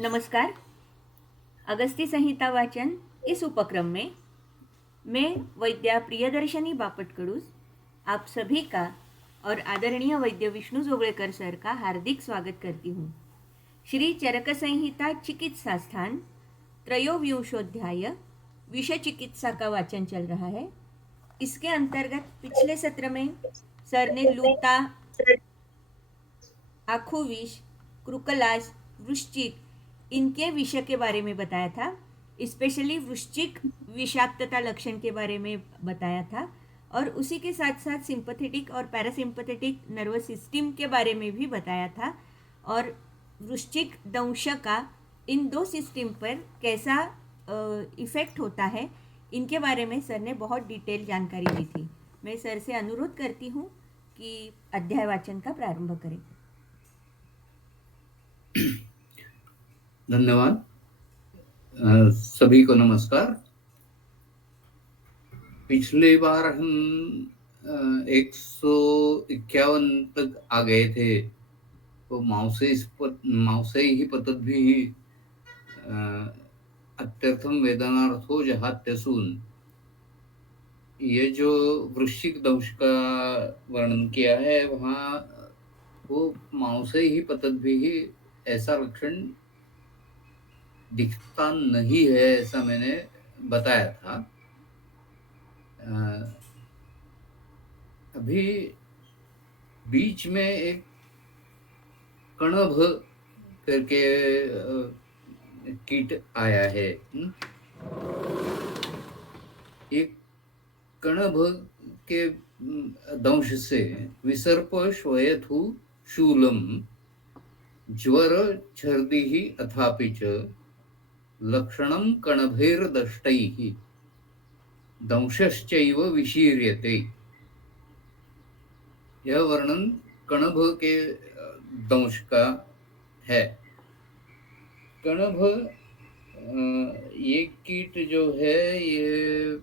नमस्कार। अगस्ती संहिता वाचन इस उपक्रम में मैं वैद्या प्रियदर्शनी बापटकडूस आप सभी का और आदरणीय वैद्य विष्णु जोगळेकर सर का हार्दिक स्वागत करती हूँ। श्री चरक संहिता चिकित्सा स्थान त्रयोविंशोध्याय विषय चिकित्सा का वाचन चल रहा है। इसके अंतर्गत पिछले सत्र में सर ने लूता, आँखों विष, क्रुकलास, वृश्चिक इनके विषय के बारे में बताया था। स्पेशली वृश्चिक विषाक्तता लक्षण के बारे में बताया था और उसी के साथ साथ सिंपथेटिक और पैरासिम्पथेटिक नर्वस सिस्टम के बारे में भी बताया था और वृश्चिक दंश का इन दो सिस्टम पर कैसा इफ़ेक्ट होता है इनके बारे में सर ने बहुत डिटेल जानकारी दी थी। मैं सर से अनुरोध करती हूँ कि अध्याय वाचन का प्रारंभ करें। धन्यवाद। सभी को नमस्कार। पिछली बार हम 151 तक आ गए थे, तो मांसैः पतद्भिः अत्यर्थम वेदनार्थो जहात्यसून, ये जो वृश्चिक दंश का वर्णन किया है वहाँ वो मांसैः पतद्भिः ऐसा लक्षण दिखता नहीं है, ऐसा मैंने बताया था। अभी बीच में एक कणभ करके कीट आया है। एक कणभ के दंश से विसर्प श्वयथु शूलम ज्वर छर्दि अथापि च लक्षणं कणभैर्दष्टैः दंशश्चैव विशीर्यते। यह वर्णन कणभ के दंश का है। कणभ ये कीट जो है ये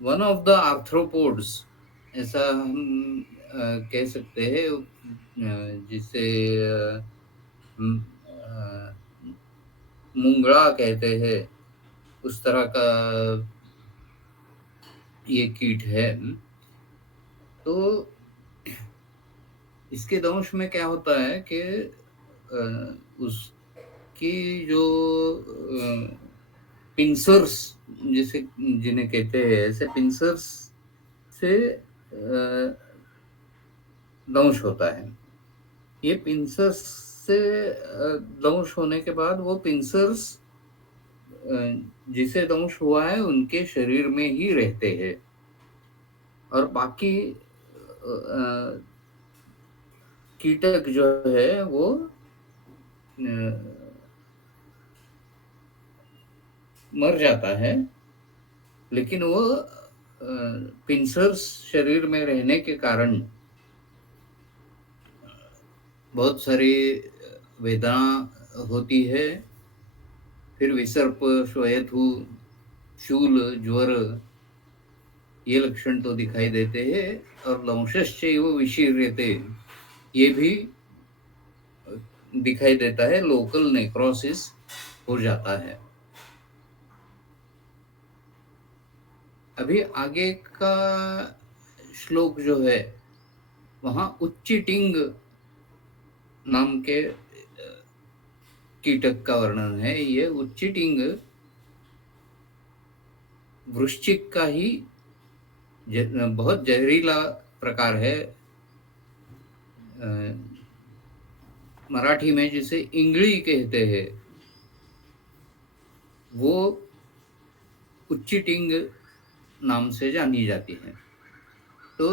वन ऑफ द आर्थ्रोपोड्स ऐसा हम कह सकते हैं, जिसे मुंगड़ा कहते हैं, उस तरह का ये कीट है। तो इसके दंश में क्या होता है कि उसकी जो पिंसर्स जिसे जिन्हें कहते हैं, ऐसे पिंसर्स से दंश होता है। ये पिंसर्स से दंश होने के बाद वो पिंसर्स जिसे दंश हुआ है उनके शरीर में ही रहते हैं और बाकी कीटक जो है वो मर जाता है, लेकिन वो पिंसर्स शरीर में रहने के कारण बहुत सारी वेदना होती है। फिर विसर्प, श्वयथु, शूल, ज्वर ये लक्षण तो दिखाई देते हैं और दंशश्चैव विशीर्यते ये भी दिखाई देता है, लोकल नेक्रोसिस हो जाता है। अभी आगे का श्लोक जो है वहां उच्चिटिंग नाम के कीटक का वर्णन है। ये उच्चिटिंग वृश्चिक का ही बहुत जहरीला प्रकार है। मराठी में जिसे इंगली कहते हैं वो उच्चिटिंग नाम से जानी जाती है। तो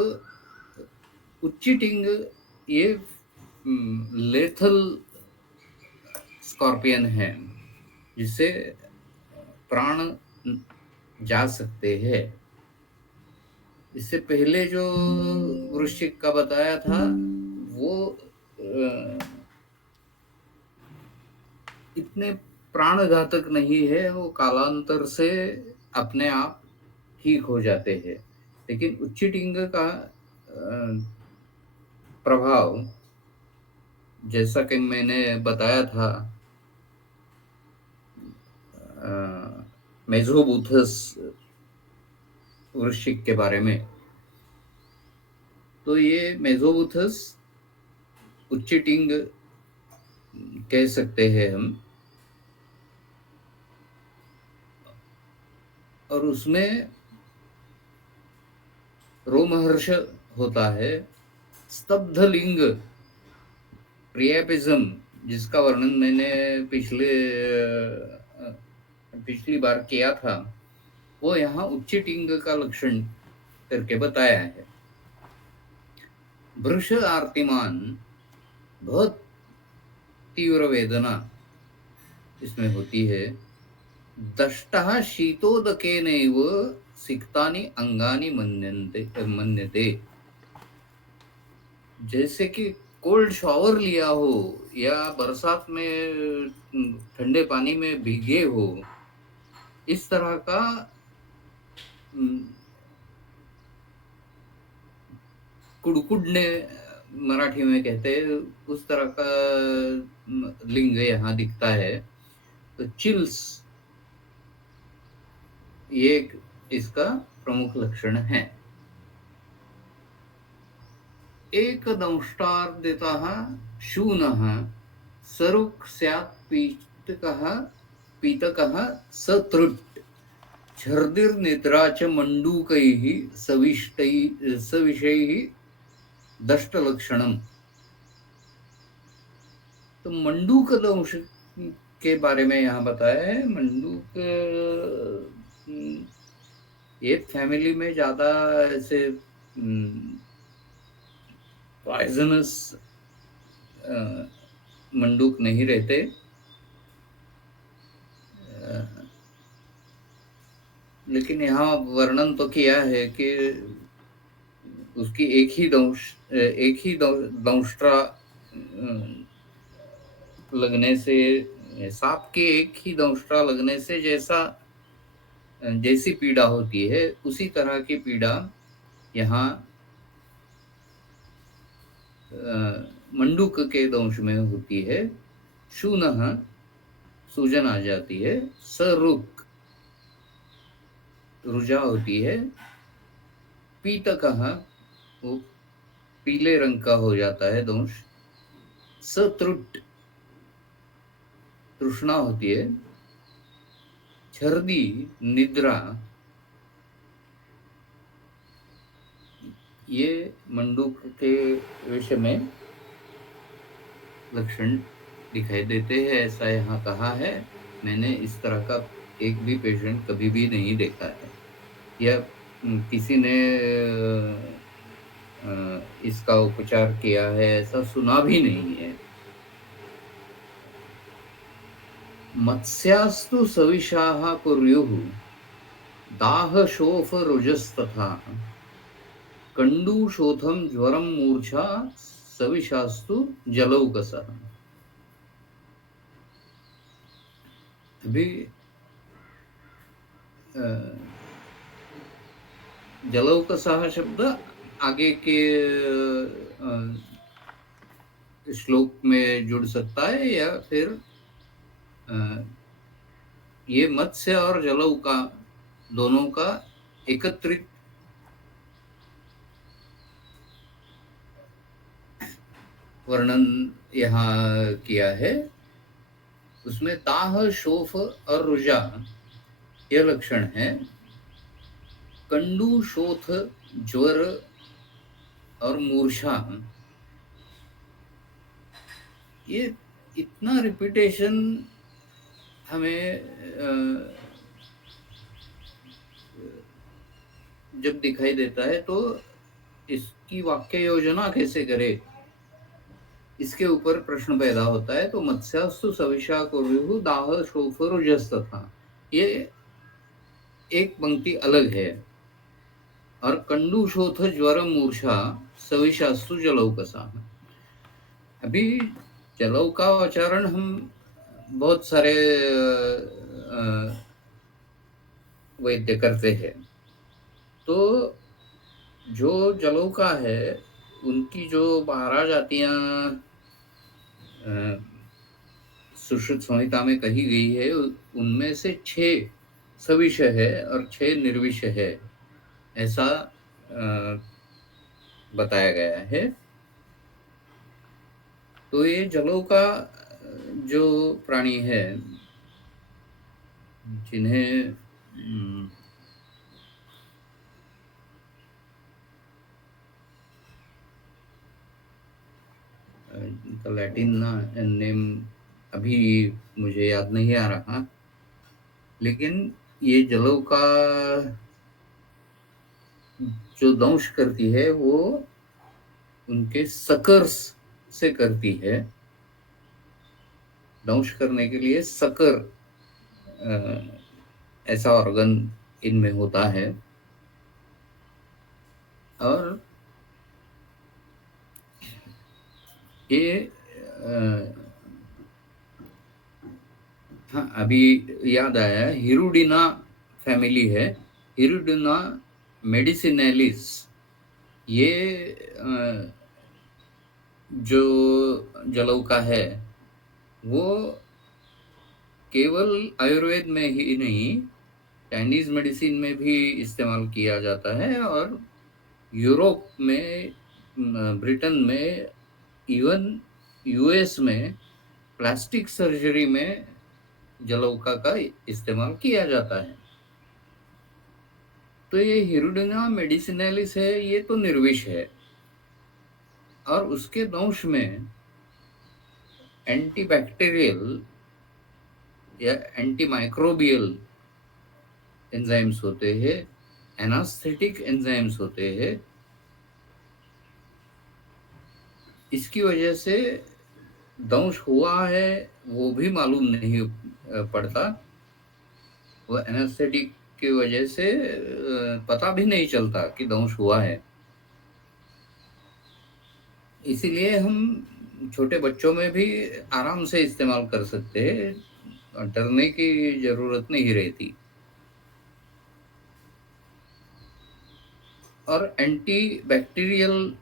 उच्चिटिंग ये लेथल स्कॉर्पियन है जिससे प्राण जा सकते हैं। इससे पहले जो वृश्चिक का बताया था वो इतने प्राणघातक नहीं है, वो कालांतर से अपने आप ठीक हो जाते हैं। लेकिन उच्चिटिंग का प्रभाव जैसा कि मैंने बताया था मेजोबूथस वृश्चिक के बारे में, तो ये मेजोबूथस उच्चिटिंग कह सकते हैं हम, और उसमें रोमहर्ष होता है। स्तब्धलिंग प्रियापिज्म, जिसका वर्णन मैंने पिछली बार किया था, वो यहाँ उच्चिटिंग का लक्षण करके बताया है। वृष आर्तिमान, बहुत तीव्र वेदना इसमें होती है। दष्टः शीतोदकेनैव सिक्तानि अंगानि मन्यते, जैसे कि कोल्ड शॉवर लिया हो या बरसात में ठंडे पानी में भीगे हो, इस तरह का कुड़कुड़ने मराठी में कहते हैं, उस तरह का लिंग यहाँ दिखता है। तो चिल्स ये इसका प्रमुख लक्षण है। एक दंष्टार्दितः शूनः सरुक् स्यात् पीतकः सतृट् छर्दिर्निद्रा च मण्डूकैः सविषैः दष्टलक्षणम्। तो मंडूक दंश के बारे में यहाँ बताया है। मंडूक ये फैमिली में ज्यादा ऐसे पॉइजनस मंडूक नहीं रहते। लेकिन यहाँ वर्णन तो किया है कि उसकी एक ही दंष्ट्रा लगने से, सांप के एक ही दंष्ट्रा लगने से जैसी पीड़ा होती है, उसी तरह की पीड़ा यहाँ मंडूक के दंश में होती है। शूनः सूजन आ जाती है, सरुक रुजा होती है, पीतकः वो पीले रंग का हो जाता है दंश, सतृट तृष्णा होती है, छर्दी निद्रा, ये मंडूक के विषय में लक्षण दिखाई देते हैं, ऐसा यहाँ कहा है। मैंने इस तरह का एक भी पेशेंट कभी भी नहीं देखा है, या किसी ने इसका उपचार किया है ऐसा सुना भी नहीं है। मत्स्यास्तु सविशाः कुर्युः दाह शोफ रुजस्तथा कंडूशोथम ज्वरम मूर्छा सविशास्तु जलौकसः। अभी जलौकसः शब्द आगे के श्लोक में जुड़ सकता है, या फिर ये मत्स्य और जलौका दोनों का एकत्रित वर्णन यहाँ किया है। उसमें दाह शोफ और रुजा यह लक्षण है। कंडू शोथ ज्वर और मूर्छा, ये इतना रिपीटेशन हमें जब दिखाई देता है तो इसकी वाक्य योजना कैसे करे, इसके ऊपर प्रश्न पैदा होता है। तो मत्स्यास्तु सविशा कुर्युः दाह शोफ रुजस्तथा, ये एक पंक्ति अलग है। और कंडूशोथ ज्वर मूर्छा सविशास्तु जलौकसा। अभी जलौ का उच्चारण हम बहुत सारे वैद्य करते हैं, तो जो जलौका है उनकी जो 12 जातियां सुश्रुत संहिता में कही गई है, उनमें से 6 सविषय है और 6 निर्विषय है, ऐसा बताया गया है। तो ये जलों का जो प्राणी है, जिन्हें इनका लैटिन नेम अभी मुझे याद नहीं आ रहा, लेकिन ये जलों का जो दंश करती है वो उनके सकर्स से करती है। दंश करने के लिए सकर ऐसा ऑर्गन इनमें होता है, और ये हाँ, अभी याद आया, हिरुडिना फैमिली है, हिरुडिना मेडिसिनेलिस। ये जो जलौका है वो केवल आयुर्वेद में ही नहीं, चाइनीज मेडिसिन में भी इस्तेमाल किया जाता है, और यूरोप में, ब्रिटेन में, इवन यूएस में प्लास्टिक सर्जरी में जलौका का इस्तेमाल किया जाता है। तो ये हिरुडिना मेडिसिनेलिस है, ये तो निर्विष है, और उसके दंश में एंटीबैक्टीरियल या एंटीमाइक्रोबियल एंजाइम्स होते हैं, एनास्थेटिक एंजाइम्स होते हैं। इसकी वजह से दंश हुआ है वो भी मालूम नहीं पड़ता, वो एनास्थेटिक की वजह से पता भी नहीं चलता कि दंश हुआ है। इसीलिए हम छोटे बच्चों में भी आराम से इस्तेमाल कर सकते हैं, डरने की जरूरत नहीं रहती। और एंटी बैक्टीरियल,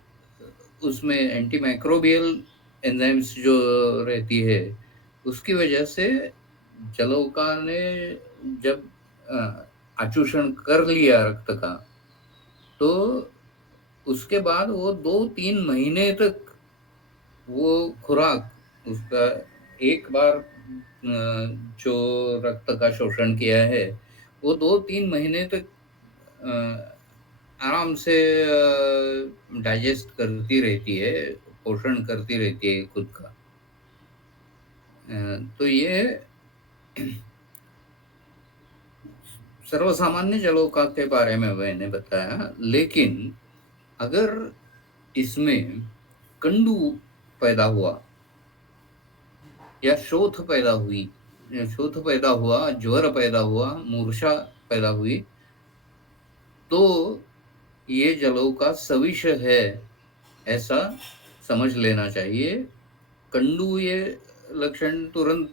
उसमें एंटी माइक्रोबियल एंजाइम्स जो रहती है, उसकी वजह से जलौका ने जब आचूषण कर लिया रक्त का, तो उसके बाद वो 2-3 महीने तक वो खुराक, उसका एक बार जो रक्त का शोषण किया है, वो 2-3 महीने तक आराम से डाइजेस्ट करती रहती है, पोषण करती रहती है खुद का। तो ये सर्वसामान्य जलौका के बारे में मैंने बताया, लेकिन अगर इसमें कंडू पैदा हुआ या शोथ पैदा हुई, शोथ पैदा हुआ, ज्वर पैदा हुआ, मूर्छा पैदा हुई, तो ये जलौका सविष है ऐसा समझ लेना चाहिए। कंडू ये लक्षण तुरंत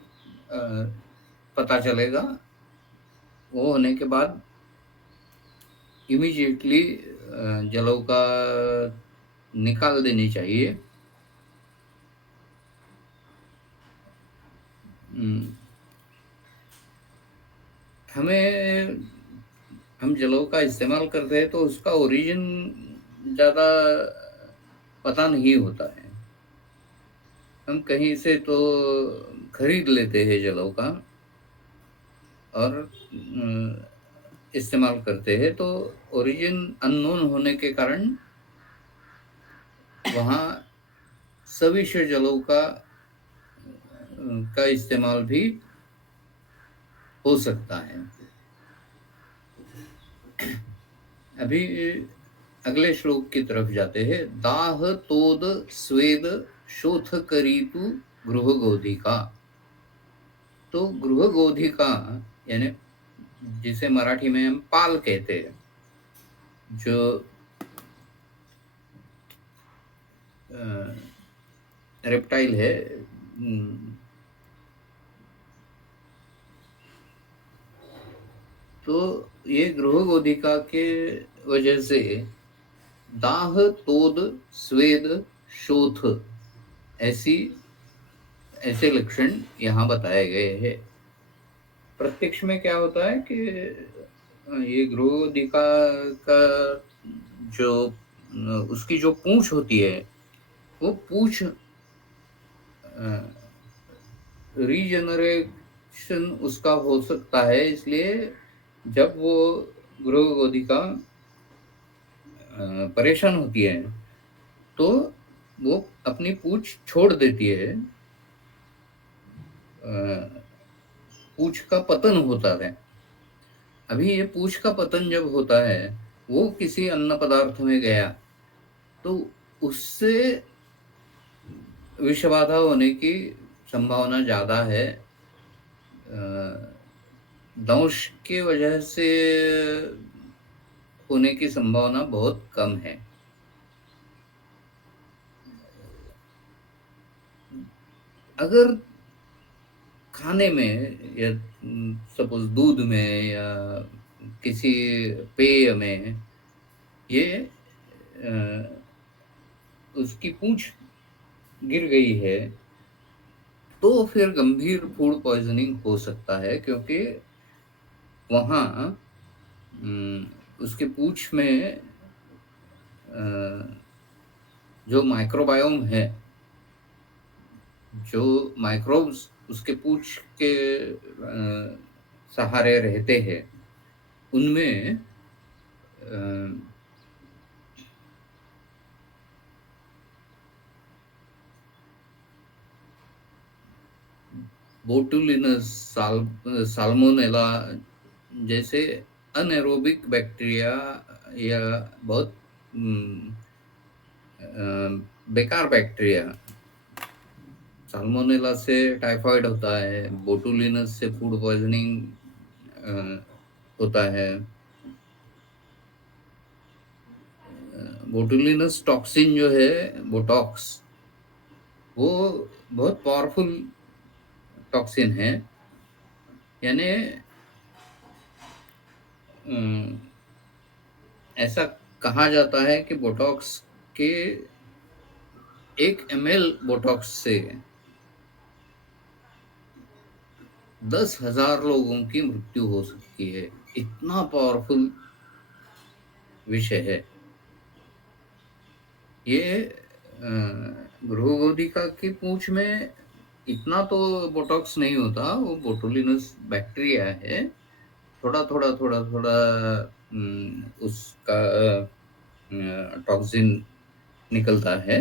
पता चलेगा, वो होने के बाद इमीडिएटली जलौका निकाल देनी चाहिए। हम जलौका इस्तेमाल करते हैं तो उसका ओरिजिन ज़्यादा पता नहीं होता है। हम कहीं से तो खरीद लेते हैं जलौका और इस्तेमाल करते हैं, तो ओरिजिन अननोन होने के कारण वहाँ सविष जलौका का इस्तेमाल भी हो सकता है। अभी अगले श्लोक की तरफ जाते हैं। दाह तोद स्वेद शोथ करीतु गृह गोधिका। तो गृह गोधिका यानी जिसे मराठी में हम पाल कहते हैं, जो रेप्टाइल है, तो ये गृह गोधिका के वजह से दाह तोद स्वेद शोथ ऐसी ऐसे लक्षण यहाँ बताए गए हैं। प्रत्यक्ष में क्या होता है कि ये गृहोदिका का जो उसकी जो पूंछ होती है, वो पूंछ रीजनरेशन उसका हो सकता है, इसलिए जब वो गृहोदिका परेशान होती है तो वो अपनी पूंछ छोड़ देती है। पूंछ का पतन होता है। अभी ये पूंछ का पतन जब होता है, वो किसी अन्न पदार्थ में गया तो उससे विषबाधा होने की संभावना ज्यादा है। दंश की वजह से होने की संभावना बहुत कम है। अगर खाने में या सपोज दूध में या किसी पेय में ये उसकी पूंछ गिर गई है तो फिर गंभीर फूड पॉइजनिंग हो सकता है, क्योंकि वहाँ उसके पूंछ में जो माइक्रोबायोम है, जो माइक्रोब्स उसके पूंछ के सहारे रहते हैं, उनमें बोटुलिनस, साल्मोनेला जैसे अनएरोबिक बैक्टीरिया या बहुत बेकार बैक्टीरिया, साल्मोनेला से टाइफाइड होता है, बोटुलिनस से फूड पॉइजनिंग होता है। बोटुलिनस टॉक्सिन जो है, बोटॉक्स, वो बहुत पावरफुल टॉक्सिन है। यानी ऐसा कहा जाता है कि बोटॉक्स के 1 ml बोटॉक्स से 10,000 लोगों की मृत्यु हो सकती है। इतना पावरफुल विषय है ये। गृहोदिका की पूंछ में इतना तो बोटॉक्स नहीं होता, वो बोटुलिनस बैक्टीरिया है। थोड़ा थोड़ा थोड़ा थोड़ा उसका टॉक्सिन निकलता है।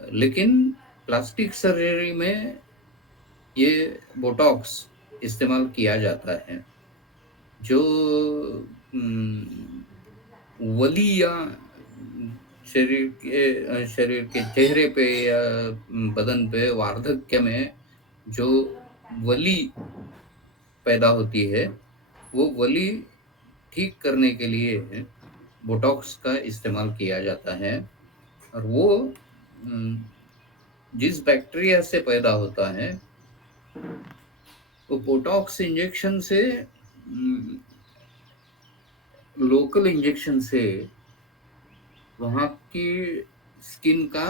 लेकिन प्लास्टिक सर्जरी में ये बोटॉक्स इस्तेमाल किया जाता है, जो वली या शरीर के चेहरे पे या बदन पे वार्धक्य में जो वली पैदा होती है, वो वली ठीक करने के लिए बोटॉक्स का इस्तेमाल किया जाता है। और वो जिस बैक्टीरिया से पैदा होता है, वो बोटॉक्स इंजेक्शन से, लोकल इंजेक्शन से वहाँ की स्किन का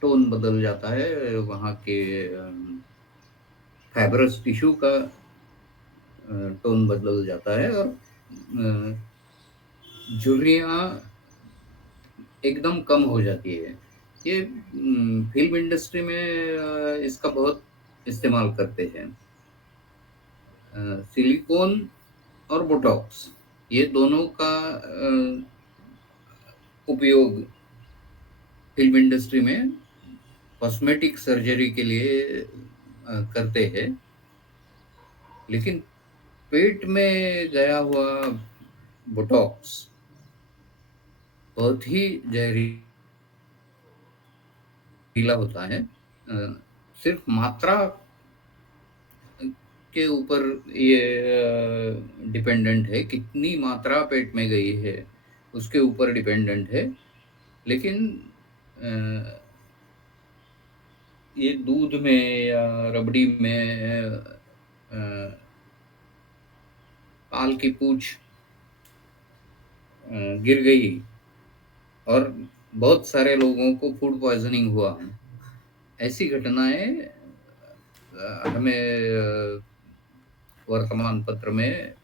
टोन बदल जाता है, वहाँ के फाइब्रस टिश्यू का टोन बदल जाता है, और झुर्रियाँ एकदम कम हो जाती है। ये फिल्म इंडस्ट्री में इसका बहुत इस्तेमाल करते हैं। सिलिकॉन और बोटॉक्स, ये दोनों का उपयोग फिल्म इंडस्ट्री में कॉस्मेटिक सर्जरी के लिए करते हैं। लेकिन पेट में गया हुआ बोटॉक्स बहुत ही जहरीला होता है। सिर्फ मात्रा के ऊपर ये डिपेंडेंट है, कितनी मात्रा पेट में गई है उसके ऊपर डिपेंडेंट है। लेकिन ये दूध में या रबड़ी में पाल की पूंछ गिर गई और बहुत सारे लोगों को फूड पॉइजनिंग हुआ, ऐसी घटनाएं हमें वर्तमान पत्र में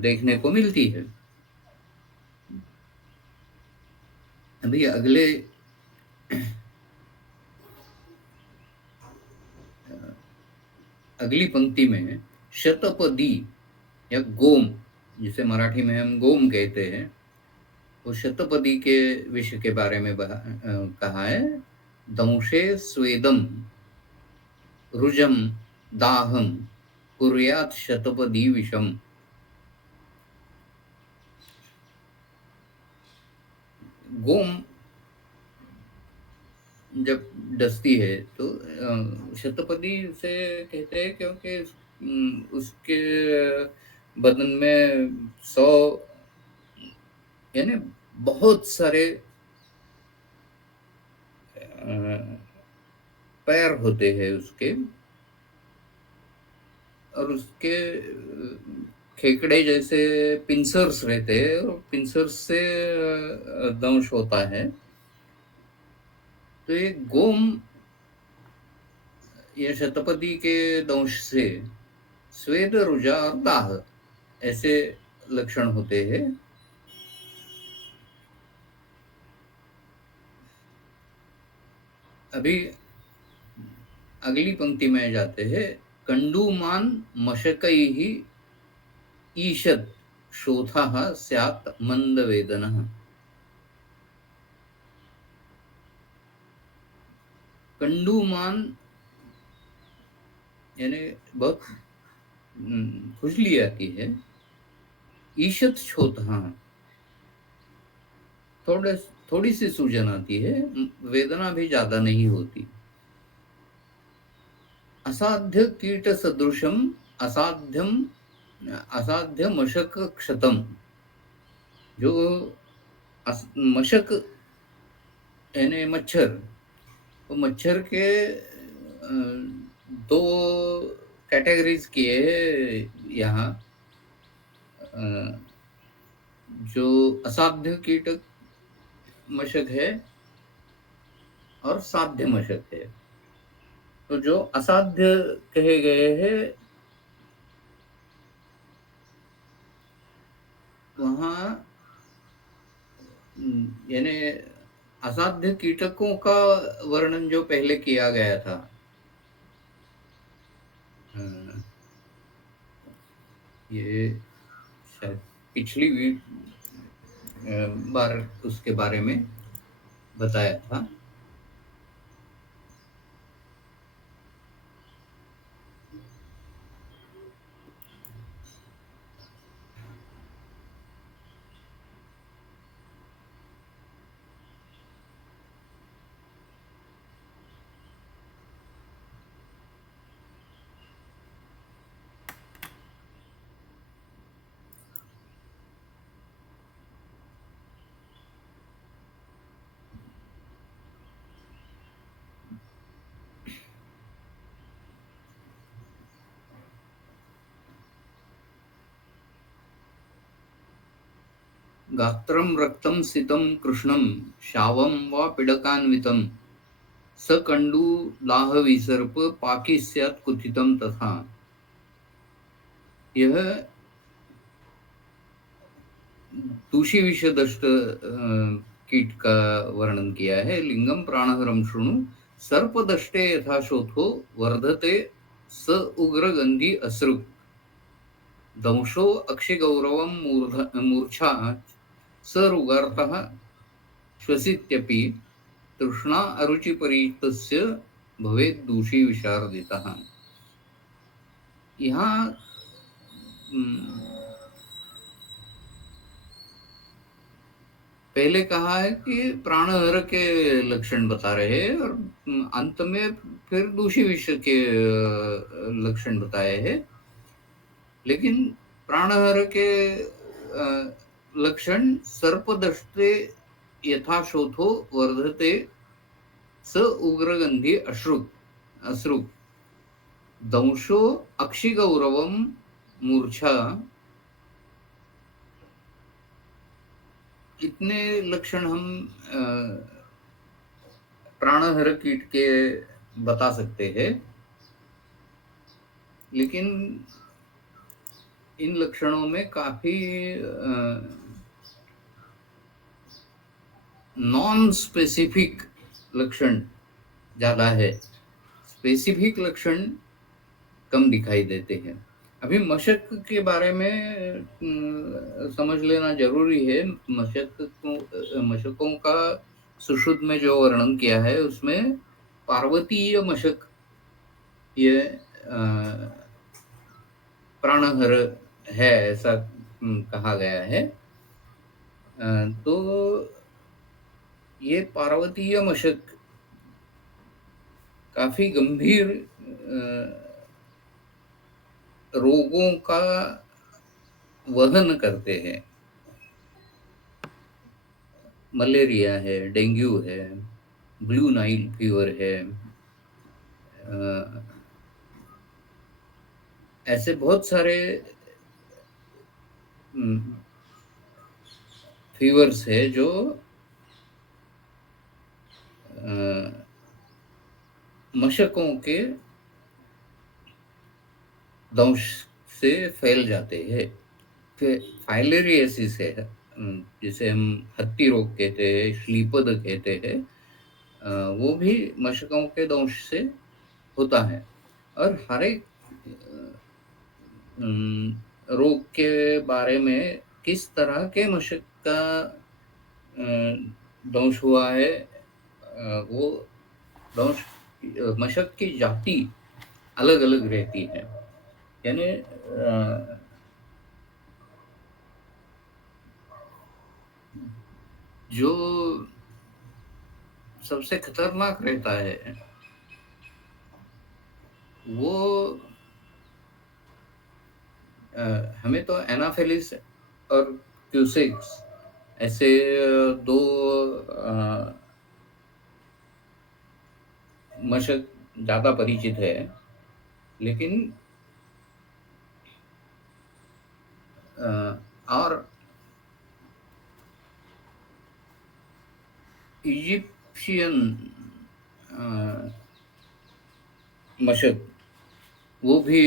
देखने को मिलती है। अभी अगली पंक्ति में शतपदी या गोम, जिसे मराठी में हम गोम कहते हैं, वो शतपदी के विषय के बारे में कहा है। दंशे स्वेदम रुजम दाहम कुर्यात शतपदी विषम। गोम जब डसती है तो शतपदी से कहते हैं, क्योंकि उसके बदन में 100 यानी बहुत सारे पैर होते हैं उसके, और उसके खेकड़े जैसे पिंसर्स रहते हैं, और पिंसर्स से दंश होता है। तो ये गोम या शतपदी के दंश से स्वेद, रुजा और दाह ऐसे लक्षण होते हैं। अभी अगली पंक्ति में जाते हैं। कंडूमान मशकैहि ईषद शोथः स्यात् मंदवेदनः। कंडूमान यानी बहुत खुजली आती है। ईषद शोथः थोड़ी सी सूजन आती है, वेदना भी ज्यादा नहीं होती। असाध्य कीट सदृशम असाध्य मशक क्षतम। जो मशक यानी मच्छर, तो मच्छर के दो कैटेगरीज किए यहाँ। जो असाध्य कीटक मशक है और साध्य मशक है। तो जो असाध्य कहे गए हैं वहाँ यानी असाध्य कीटकों का वर्णन जो पहले किया गया था, ये शायद पिछली बार उसके बारे में बताया था। गात्रं रक्तं सितं कृष्णं शावं वा पिडकान्वितं स कंडूलाहविसर्प पाकी स्यात् कुथितं तथा। यह दूषी विषदष्ट कीट का वर्णन किया है। लिंगम प्राणहरम शृणु सर्पदष्टे यथा शोथो वर्धते स उग्रगंधी असृक्। दंशो अक्षिगौरवं मूर्छा सरुगार्थः श्वसित्यपि तृष्णा अरुचिपरीतस्य भवेत् दूषी विशारदितः। यहाँ पहले कहा है कि प्राणहर के लक्षण बता रहे हैं, और अंत में फिर दूषी विष के लक्षण बताए हैं। लेकिन प्राणहर के लक्षण सर्पदष्टे यथा शोथो वर्धते स उग्रगंधी अश्रुक। दंशो अक्षिगौरवम मूर्छा, इतने लक्षण हम प्राणहर कीट के बता सकते हैं, लेकिन इन लक्षणों में काफी नॉन स्पेसिफिक लक्षण ज्यादा है, स्पेसिफिक लक्षण कम दिखाई देते हैं। अभी मशक के बारे में समझ लेना जरूरी है। मशकों का सुश्रुत में जो वर्णन किया है उसमें पार्वतीय मशक ये प्राणहर है ऐसा कहा गया है। तो ये पार्वतीय मशक काफी गंभीर रोगों का वहन करते हैं। मलेरिया है, डेंगू है, ब्लू नाइल फीवर है, ऐसे बहुत सारे फीवर्स है जो मशकों के दंश से फैल जाते हैं। फिर फाइलेरियासिस है, जिसे हम हत्ती रोग कहते हैं, श्लीपद कहते हैं, वो भी मशकों के दंश से होता है। और हर एक रोग के बारे में किस तरह के मशक का दंश हुआ है, वो दंश मशक की जाति अलग अलग रहती है। यानी जो सबसे खतरनाक रहता है वो हमें तो एनाफेलिस और क्यूसेक्स ऐसे दो मशक ज्यादा परिचित है, लेकिन और इजिप्शियन मशक वो भी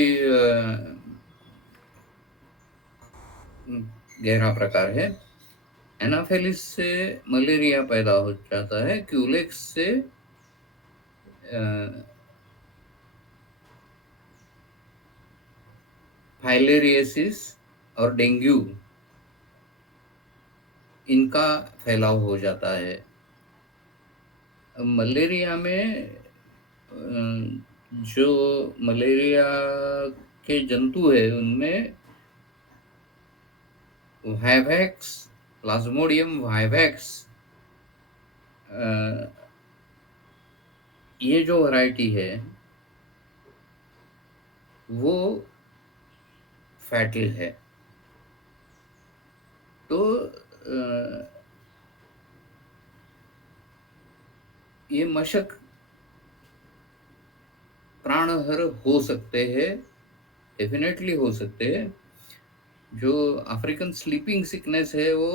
गहरा प्रकार है। एनाफेलिस से मलेरिया पैदा हो जाता है, क्यूलेक्स से फाइलेरियसिस और डेंगू इनका फैलाव हो जाता है। मलेरिया में जो मलेरिया के जंतु है उनमें वाइवैक्स, प्लाज्मोडियम वाइवैक्स, ये जो वैरायटी है वो फैटल है। तो ये मशक प्राणहर हो सकते हैं, डेफिनेटली हो सकते हैं। जो अफ्रीकन स्लीपिंग सिकनेस है वो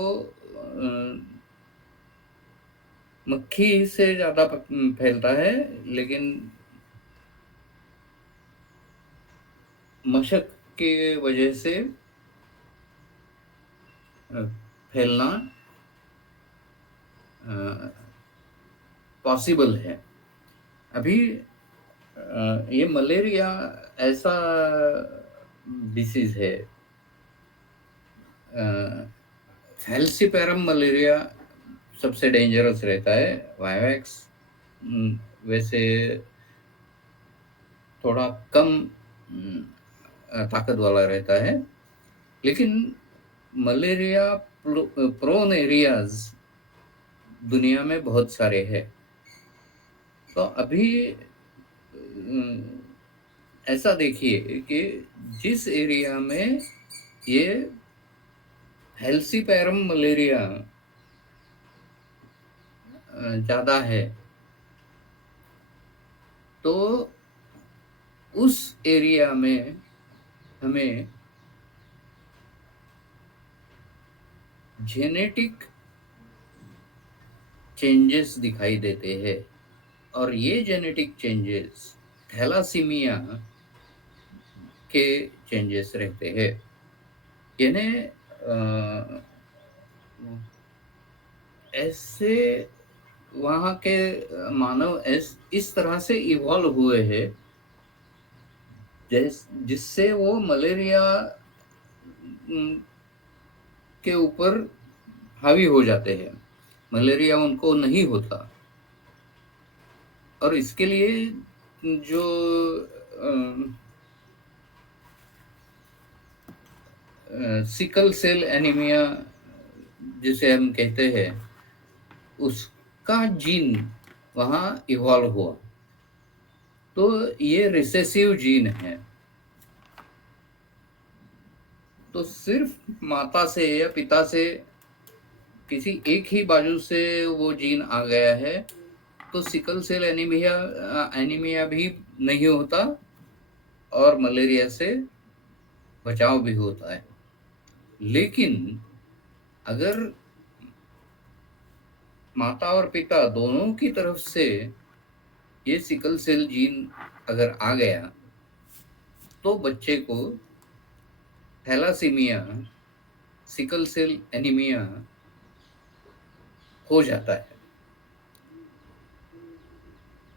मक्खी से ज्यादा फैलता है, लेकिन मशक के वजह से फैलना पॉसिबल है। अभी ये मलेरिया ऐसा डिसीज है, फैल्सीपैरम मलेरिया सबसे डेंजरस रहता है। वाइवैक्स वैसे थोड़ा कम ताकत वाला रहता है, लेकिन मलेरिया प्रोन एरियाज दुनिया में बहुत सारे हैं। तो अभी ऐसा देखिए कि जिस एरिया में ये हेल्सीपैरम मलेरिया ज्यादा है, तो उस एरिया में हमें जेनेटिक चेंजेस दिखाई देते हैं। और ये जेनेटिक चेंजेस थैलासीमिया के चेंजेस रहते हैं। यानी ऐसे वहाँ के मानव इस तरह से इवॉल्व हुए हैं जिससे वो मलेरिया के ऊपर हावी हो जाते हैं, मलेरिया उनको नहीं होता। और इसके लिए जो सिकल सेल एनीमिया जिसे हम कहते हैं, उसका जीन वहाँ इवॉल्व हुआ। तो ये रिसेसिव जीन है। तो सिर्फ माता से या पिता से किसी एक ही बाजू से वो जीन आ गया है तो सिकल सेल एनीमिया भी नहीं होता और मलेरिया से बचाव भी होता है। लेकिन अगर माता और पिता दोनों की तरफ से ये सिकल सेल जीन अगर आ गया तो बच्चे को थैलासीमिया, सिकल सेल एनीमिया हो जाता है।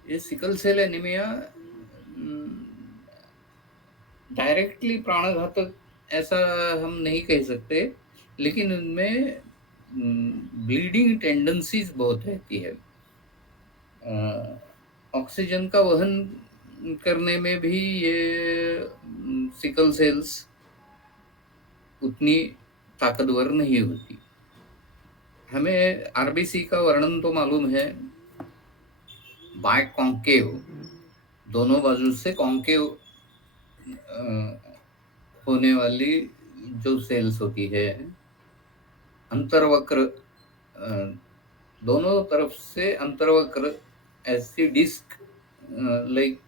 ये सिकल सेल एनीमिया डायरेक्टली प्राणघातक ऐसा हम नहीं कह सकते, लेकिन उनमें ब्लीडिंग टेंडेंसीज बहुत रहती है। ऑक्सीजन का वहन करने में भी ये सिकल सेल्स उतनी ताकतवर नहीं होती। हमें आरबीसी का वर्णन तो मालूम है, बायकॉन्केव, दोनों बाजू से कॉन्केव होने वाली जो सेल्स होती है, अंतर्वक्र, दोनों तरफ से अंतर्वक्र ऐसी डिस्क लाइक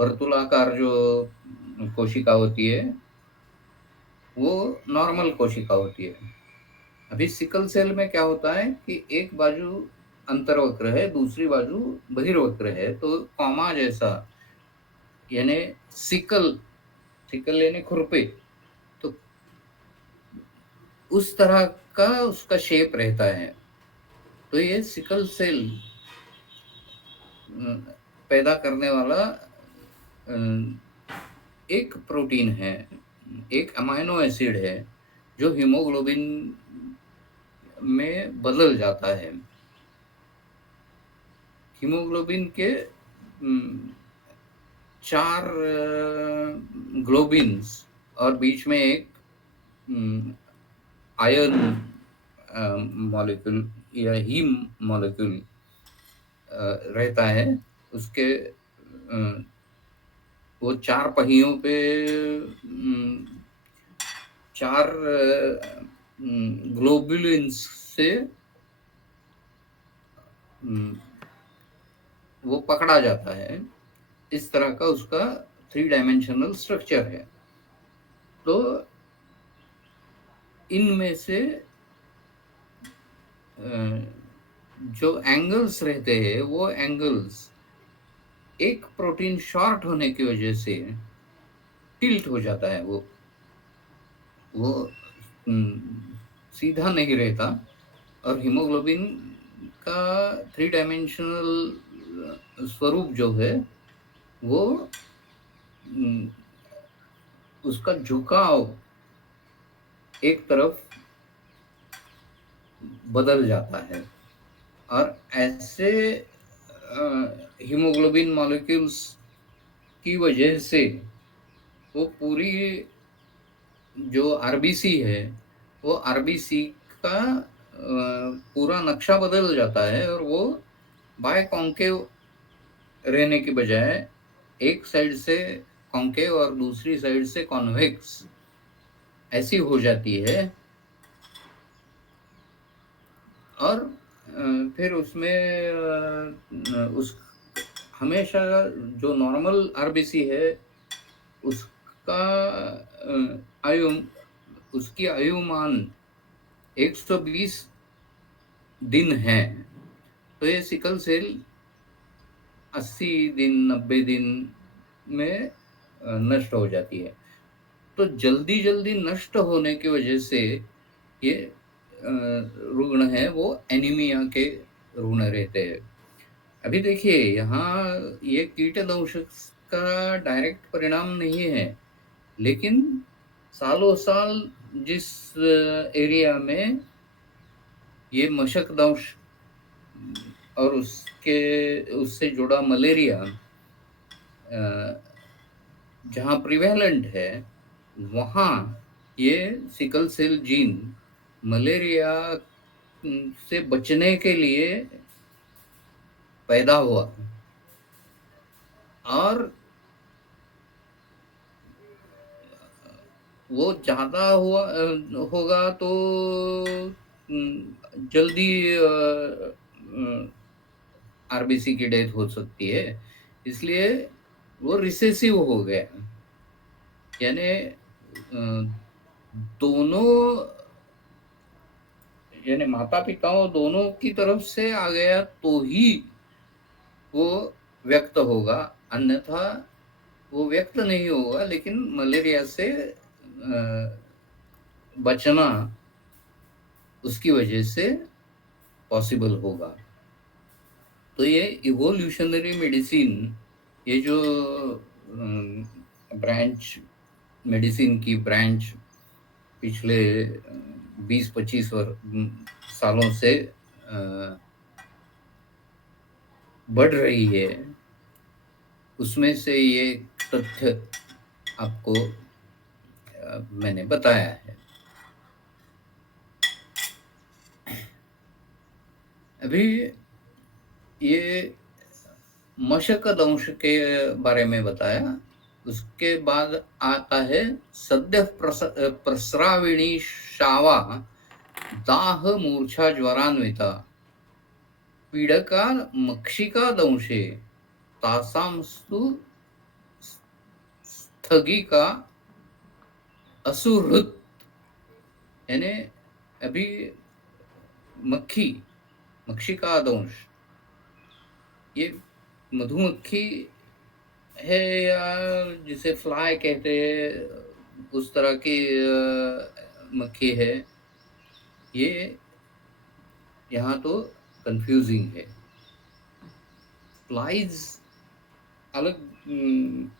वर्तुलाकार जो कोशिका होती है वो नॉर्मल कोशिका होती है। अभी सिकल सेल में क्या होता है कि एक बाजू अंतर्वक्र है, दूसरी बाजू बहिर्वक्र है, तो कॉमा जैसा, यानी सिकल यानी खुरपे, तो उस तरह का उसका शेप रहता है। तो ये सिकल सेल पैदा करने वाला एक प्रोटीन है, एक अमाइनो एसिड है जो हीमोग्लोबिन में बदल जाता है। हीमोग्लोबिन के 4 ग्लोबिन्स और बीच में एक आयरन मॉलिक्यूल या हीम मॉलिक्यूल रहता है। उसके वो 4 पहियों पे 4 ग्लोबुलिन्स से वो पकड़ा जाता है। इस तरह का उसका 3 डायमेंशनल स्ट्रक्चर है। तो इनमें से जो एंगल्स रहते हैं वो एंगल्स एक प्रोटीन शॉर्ट होने की वजह से टिल्ट हो जाता है। वो सीधा नहीं रहता और हीमोग्लोबिन का 3 डायमेंशनल स्वरूप जो है वो उसका झुकाव एक तरफ बदल जाता है और ऐसे हीमोग्लोबिन मॉलिक्यूल्स की वजह से वो पूरी जो आरबीसी है वो आरबीसी का पूरा नक्शा बदल जाता है और वो बायकॉन्केव रहने की बजाय एक साइड से कॉन्केव और दूसरी साइड से कॉन्वेक्स ऐसी हो जाती है। और फिर उसमें उस हमेशा जो नॉर्मल आरबीसी है उसका उसकी आयुमान 120 दिन है। तो ये सिकल सेल 80 दिन 90 दिन में नष्ट हो जाती है। तो जल्दी-जल्दी नष्ट होने की वजह से ये रुग्ण हैं वो एनीमिया के रुग्ण रहते हैं। अभी देखिए यहाँ ये कीटदंश का डायरेक्ट परिणाम नहीं है, लेकिन सालों-साल जिस एरिया में ये मशक दंश और उससे जुड़ा मलेरिया जहाँ प्रिवेलेंट है, वहाँ ये सिकल सेल जीन मलेरिया से बचने के लिए पैदा हुआ और वो ज़्यादा होगा तो जल्दी आरबीसी की डेथ हो सकती है, इसलिए वो रिसेसिव हो गया। यानी दोनों यानी माता-पिताओं दोनों की तरफ से आ गया तो ही वो व्यक्त होगा, अन्यथा वो व्यक्त नहीं होगा, लेकिन मलेरिया से बचना उसकी वजह से पॉसिबल होगा। तो ये इवोल्यूशनरी मेडिसिन, ये जो ब्रांच मेडिसिन की ब्रांच पिछले 20-25 सालों से बढ़ रही है, उसमें से ये तथ्य आपको मैंने बताया है। अभी ये मशक दंश के बारे में बताया, उसके बाद आता है सद्य प्रस्राविणी शावा दाह मूर्छा ज्वरान्विता पीड़का मक्षिका दंशे तासांस्तु स्थगिका असुहृत। यानी अभी मक्षिका दंश, ये मधुमक्खी है या जिसे फ्लाई कहते हैं, उस तरह की मक्खी है। ये यहाँ तो कंफ्यूजिंग है। फ्लाइज अलग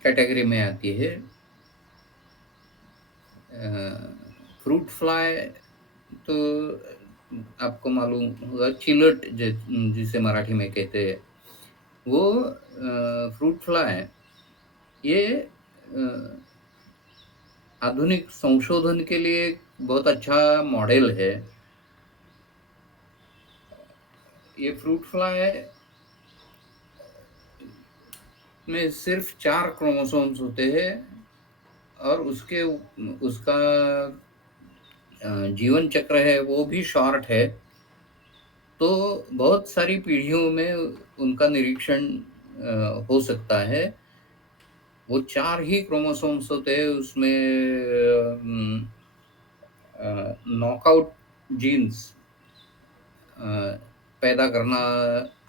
कैटेगरी में आती है। फ्रूट फ्लाई तो आपको मालूम होगा, चिलट जिसे मराठी में कहते हैं, वो फ्रूट फ्लाई ये आधुनिक संशोधन के लिए बहुत अच्छा मॉडल है। ये फ्रूट फ्लाई में सिर्फ 4 क्रोमोसोम्स होते हैं और उसका जीवन चक्र है वो भी शॉर्ट है, तो बहुत सारी पीढ़ियों में उनका निरीक्षण हो सकता है। वो 4 ही क्रोमोसोम्स होते हैं, उसमें नॉकआउट जीन्स पैदा करना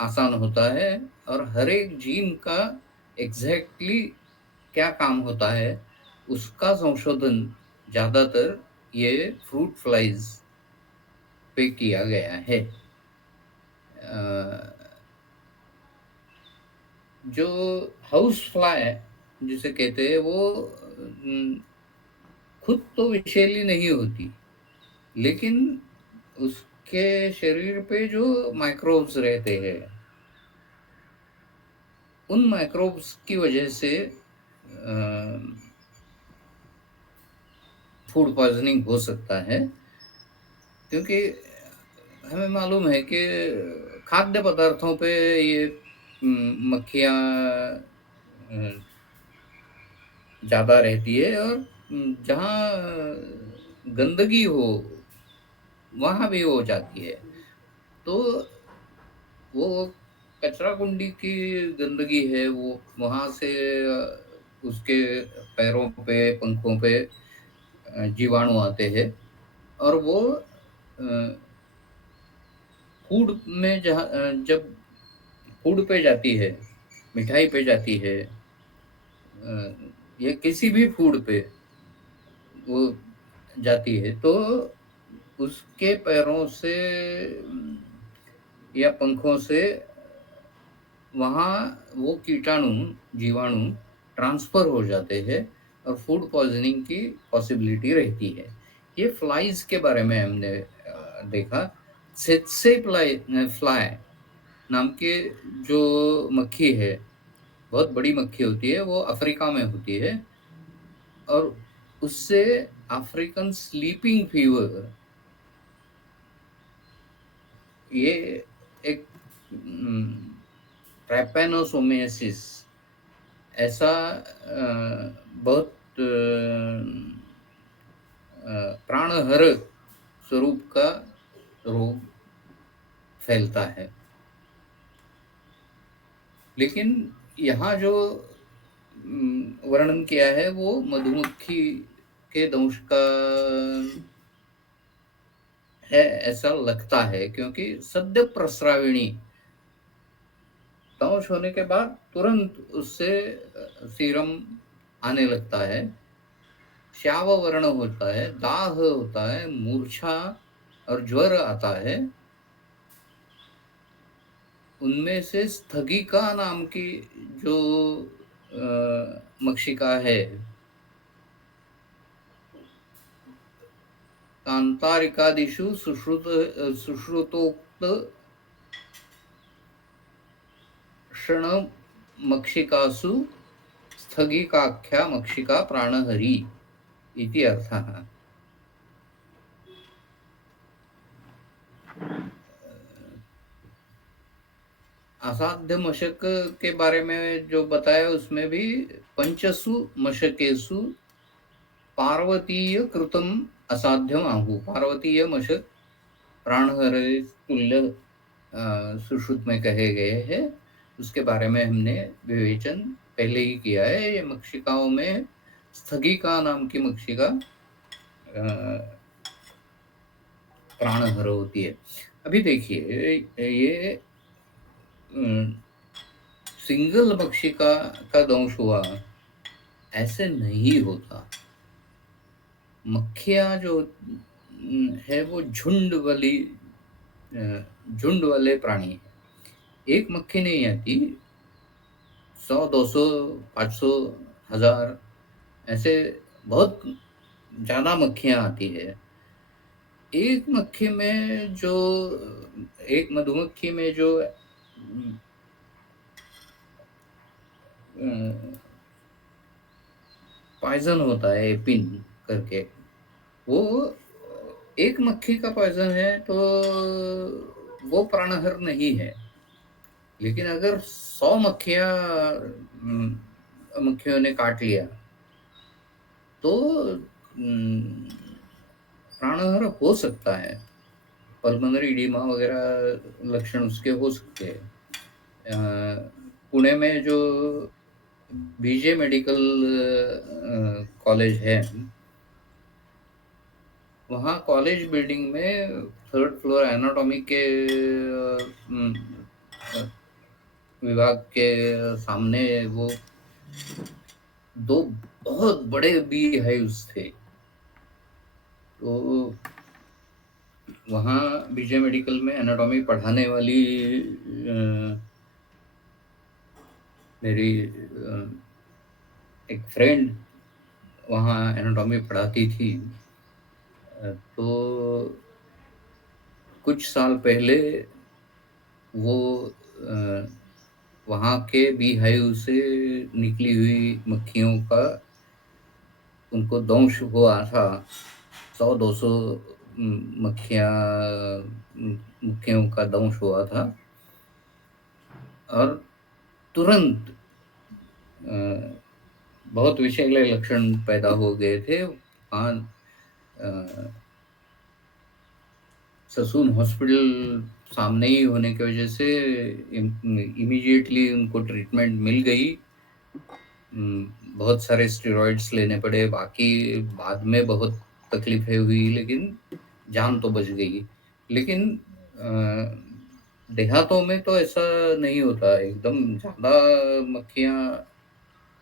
आसान होता है और हर एक जीन का एग्जैक्टली क्या काम होता है उसका संशोधन ज़्यादातर ये फ्रूट फ्लाइज पे किया गया है। जो हाउस फ्लाई जिसे कहते हैं वो खुद तो विषैली नहीं होती, लेकिन उसके शरीर पे जो माइक्रोब्स रहते हैं उन माइक्रोब्स की वजह से फूड पॉइजनिंग हो सकता है, क्योंकि हमें मालूम है कि खाद्य पदार्थों पे ये मक्खियाँ ज़्यादा रहती है और जहाँ गंदगी हो वहाँ भी हो जाती है। तो वो कचरा कुंडी की गंदगी है, वो वहाँ से उसके पैरों पे पंखों पे जीवाणु आते हैं और वो फूड में जब फूड पे जाती है, मिठाई पे जाती है, या किसी भी फूड पे वो जाती है, तो उसके पैरों से या पंखों से वहाँ वो कीटाणु, जीवाणु ट्रांसफ़र हो जाते हैं और फूड पॉइज़निंग की पॉसिबिलिटी रहती है। ये फ्लाइज़ के बारे में हमने देखा। त्सेत्से फ्लाई नाम की जो मक्खी है, बहुत बड़ी मक्खी होती है, वो अफ्रीका में होती है और उससे अफ्रीकन स्लीपिंग फीवर, ये एक ट्रैपेनोसोमियासिस ऐसा बहुत प्राणहर स्वरूप का रोग फैलता है। लेकिन यहाँ जो वर्णन किया है वो मधुमक्खी के दंश का है, ऐसा लगता है, क्योंकि सद्य प्रस्राविणी दंश होने के बाद तुरंत उससे सीरम आने लगता है, श्याव वर्ण होता है, दाह होता है, मूर्छा और ज्वर आता है। उनमें से स्थगिका नाम की जो मक्षिका है, कांतारिकादिषु सुश्रुतोक्त क्षण मक्षिकासु स्थगिकाख्या मक्षिका प्राणहरी इति अर्थः। असाध्य मशक के बारे में जो बताया उसमें भी पंचसु मशकेसु पार्वतीय कृतम असाध्यम आहु। पार्वतीय मशक प्राणहरे तुल्य सुश्रुत में कहे गए हैं, उसके बारे में हमने विवेचन पहले ही किया है। ये मक्षिकाओं में स्थगिका नाम की मक्षिका प्राणहर होती है। अभी देखिए, ये सिंगल मक्षिका का दंश हुआ ऐसे नहीं होता। मक्खियाँ जो है वो झुंड वाले प्राणी है। एक मक्खी नहीं आती, 100, 200, 500, 1000 ऐसे बहुत ज़्यादा मक्खियाँ आती है। एक मधुमक्खी में जो पॉइज़न होता है एपिन करके, वो एक मक्खी का पॉइज़न है तो वो प्राणहर नहीं है। लेकिन अगर 100 मक्खियों ने काट लिया तो प्राणहर हो सकता है। पल्मोनरी एडिमा वगैरह लक्षण उसके हो सकते हैं। पुणे में जो बीजे मेडिकल कॉलेज है, वहाँ कॉलेज बिल्डिंग में 3rd फ्लोर एनाटॉमी के विभाग के सामने वो 2 बहुत बड़े बी हाइव्स थे। तो वहाँ बीजे मेडिकल में एनाटॉमी पढ़ाने वाली मेरी एक फ्रेंड वहाँ एनाटॉमी पढ़ाती थी। तो कुछ साल पहले वो वहाँ के बी हाइव से निकली हुई मक्खियों का उनको दंश हुआ था। 100-200 मक्खियों का दंश हुआ था और तुरंत बहुत विषैले लक्षण पैदा हो गए थे। वहाँ ससून हॉस्पिटल सामने ही होने की वजह से इमीडिएटली उनको ट्रीटमेंट मिल गई। बहुत सारे स्टेरॉइड्स लेने पड़े, बाकी बाद में बहुत तकलीफें हुई, लेकिन जान तो बच गई। लेकिन देहातों में तो ऐसा नहीं होता, एकदम ज़्यादा मक्खियाँ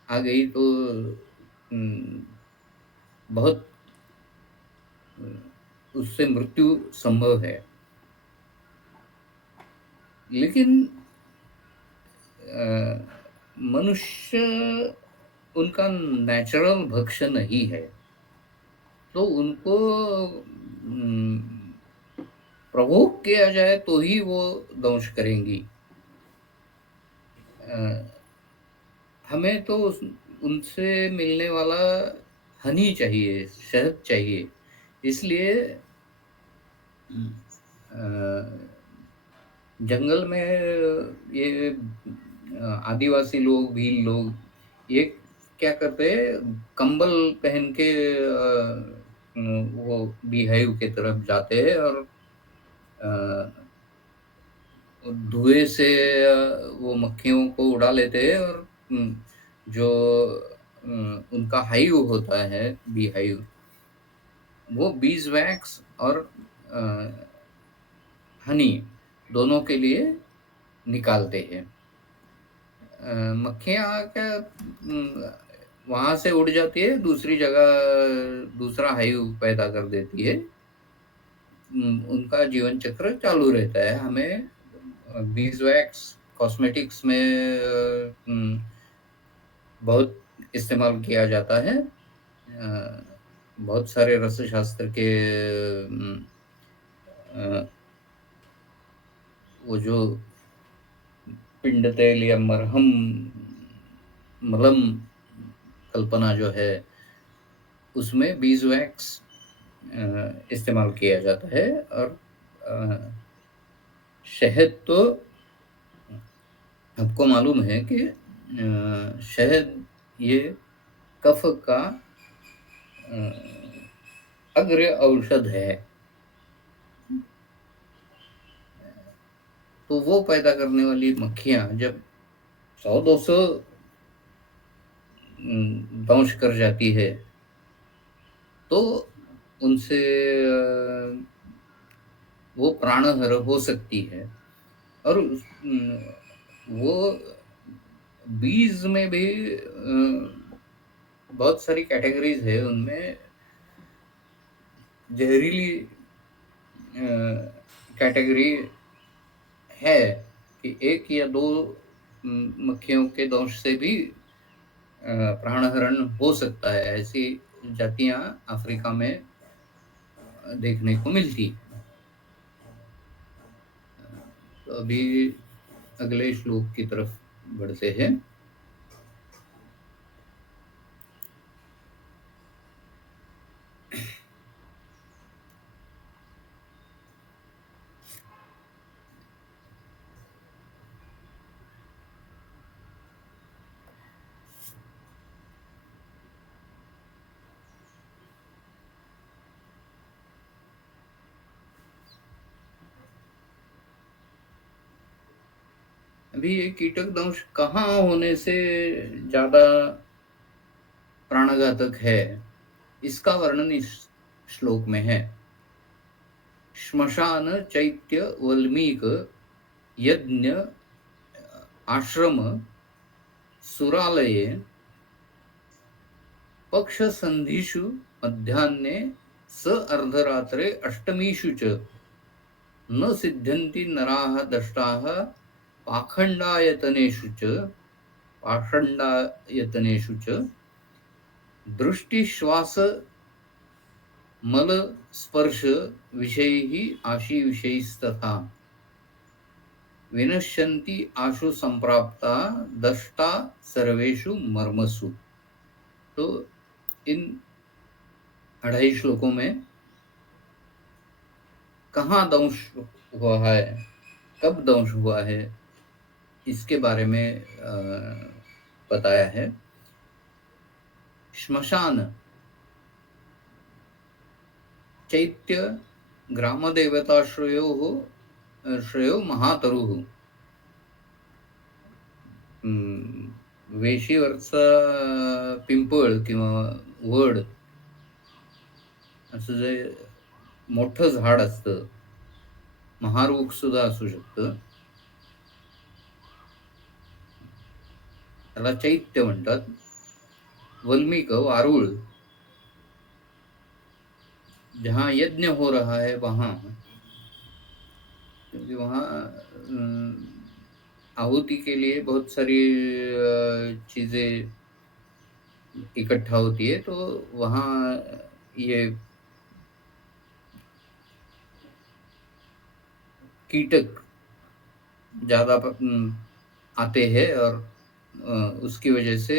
आ गई तो बहुत उससे मृत्यु संभव है। लेकिन मनुष्य उनका नेचुरल भक्ष्य नहीं है, तो उनको प्रवोक किया जाए तो ही वो दंश करेंगी। अ, हमें तो उनसे मिलने वाला हनी चाहिए, शहद चाहिए। इसलिए अ, जंगल में ये आदिवासी लोग, भील लोग, ये क्या करते हैं, कंबल पहन के वो बीहाइव की तरफ जाते हैं और अ, धुएं से वो मक्खियों को उड़ा लेते हैं और जो उनका हाइव होता है, बीहाइव, वो बीज वैक्स और अ, हनी दोनों के लिए निकालते हैं। मक्खियाँ क्या वहाँ से उड़ जाती है, दूसरी जगह दूसरा हाइव पैदा कर देती है। उनका जीवन चक्र चालू रहता है। हमें बीजवैक्स कॉस्मेटिक्स में बहुत इस्तेमाल किया जाता है। बहुत सारे रसशास्त्र के अ, वो जो पिंड तेल या मरहम, मलम कल्पना जो है, उसमें बीजवैक्स इस्तेमाल किया जाता है। और अ, शहद तो आपको मालूम है कि शहद ये कफ का अ, अग्र औषध है। तो वो पैदा करने वाली मक्खियाँ जब 100-200 दंश कर जाती है, तो उनसे वो प्राणहर हो सकती है। और वो बीज में भी बहुत सारी कैटेगरीज है, उनमें जहरीली कैटेगरी है कि एक या दो मक्खियों के दंश से भी प्राणहरण हो सकता है। ऐसी जातियां अफ्रीका में देखने को मिलती है। तो अभी अगले श्लोक की तरफ बढ़ते हैं। अभी ये कीटक दंश कहाँ होने से ज्यादा प्राणघातक है, इसका वर्णन इस श्लोक में है। श्मशान, चैत्य, वल्मीक, यज्ञ, आश्रम, सुरालये, पक्षसन्धिषु मध्याह्ने स अर्धरात्रे अष्टमीषु च न सिद्ध्यन्ति नराः दष्टाः पाखण्डायतनेषु च पाषण्डायतनेषु च दृष्टिश्वास मल स्पर्श विषयैः आशीविषयैस्तथा विनश्यन्ति आशु संप्राप्ता दष्टा सर्वेषु मर्मसु। तो इन 2.5 श्लोकों में कहाँ दंश हुआ है, कब दंश हुआ है, इसके बारे में बताया है। श्मशान, चैत्य, ग्रामदेवताश्रयोः श्रेयो महातरुः। वेशीवरचा पिंपळ किंवा वड असं जे मोठं झाड असतं, महावृक्ष सुद्धा असू शकतं, त्याला चैत्य म्हणतात. वल्मीक, वारुळ, जहाँ यज्ञ हो रहा है वहाँ, क्योंकि वहाँ आहुति के लिए बहुत सारी चीजें इकट्ठा होती है, तो वहाँ ये कीटक ज्यादा आते हैं, और उसकी वजह से